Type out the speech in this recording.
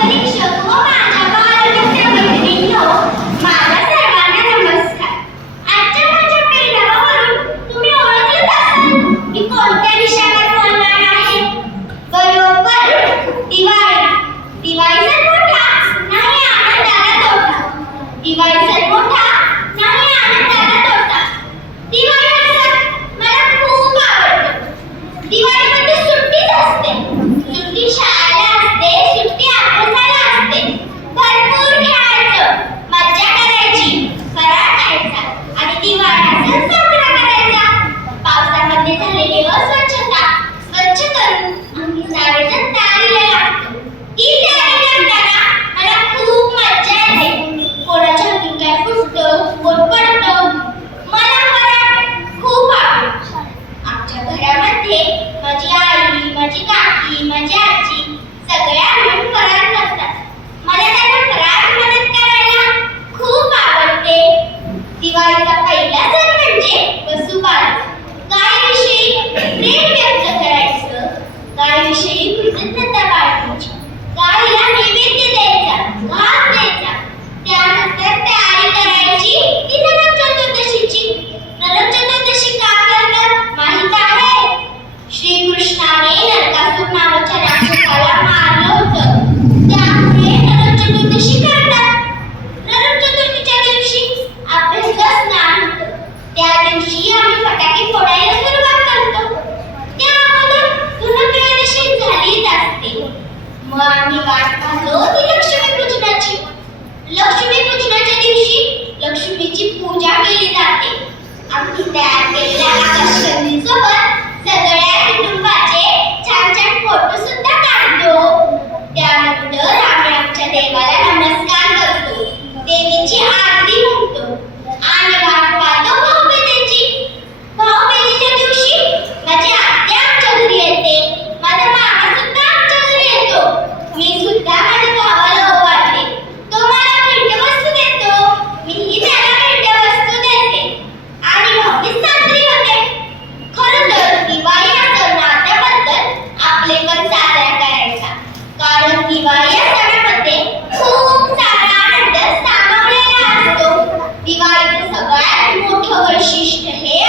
परीक्षक व माझ्या बालमित्रमैत्रिणींनो, माझ्या सर्वांना नमस्कार. आजच्या माझ्या पेहरावावरून तुम्ही ओळखलंच असाल की कोणत्या विषयावर बोलणार आहे. बरोबर, दिवाळी. दिवाळी सण मोठा, नाही आनंदाला तोटा. दिवाळी सण मोठा, नाही आनंदाला तोटा. दिवाळी सण मला खूप आवडतो. दिवाळीमध्ये सुट्टीच असते. सुट्टी शाळेला असते, सुट्टी अभ्यासाला असते. भरपूर खेळायचं, मज्जा करायची, फराळ खायचा आणि दिवाळी सण साजरा करायचा. पावसामध्ये झालेली अस्वच्छता स्वच्छ करून आम्ही सारेजण तयारीला लागतो. ही तयारी करताना मला खूप मज्जा येते. कोणाच्या हातून काय फुटतं, कोण पडतं. मला फराळ खूप आवडतो. आमच्या घरामध्ये माझी आई, माझी काकी, माझी आजी सगळ्या मिळून फराळ करतात. मला त्यांना फराळ मदत करायला खूप आवडते. दिवाळीचा पहिला सण म्हणजे वसुबारस. गायीविषयी प्रेम व्यक्त करायचं, गायीविषयी कृतज्ञता बाळगायची, गायीला नैवेद्य द्यायचा, घास द्यायचा. त्यानंतर तयारी करायची ती नरक चतुर्दशीची. नरक चतुर्दशी का करतात माहित आहे? श्रीकृष्णाने नरकासुर नावाच्या राक्षसाला मारलं होतं, त्यामुळे नरक चतुर्दशी करतात. नरक चतुर्थीच्या दिवशी अभ्यंग स्नान होतं. त्या दिवशी आम्ही फटाके फोडायला सुरुवात करतो. त्या अगोदर धनत्रयोदशी झालीच असते. मग आम्ही वाट पाहतो ती लक्ष्मीपूजनाची. लक्ष्मीपूजनाच्या दिवशी लक्ष्मीची पूजा केली जाते. आम्ही तयार केलेल्या आकाशकंदीलसोबत सगळ्या कुटुंबाचे छान छान फोटो सुद्धा काढतो. त्यानंतर आम्ही आमच्या देवाला नमस्कार करतो, देवीची आरती म्हणतो आणि वाट पाहतो भाऊबीजेची. भाऊबीजेच्या दिवशी माझी आत्या आमच्या घरी येते, माझा मामा सुद्धा आमच्या घरी येतो. मी सुद्धा माझ्या भावाला ओवाळते. तो मला भेटवस्तू देतो, मीही त्याला भेटवस्तू देते आणि भाऊबीज साजरी होते. खरं तर दिवाळी हा सण नात्याबद्दल आपलेपण साजरा करायचा, कारण दिवाळी या सणामध्ये खूप सारा आनंद सामावलेला असतो. दिवाळीचं सगळ्यात मोठं वैशिष्ट्य हे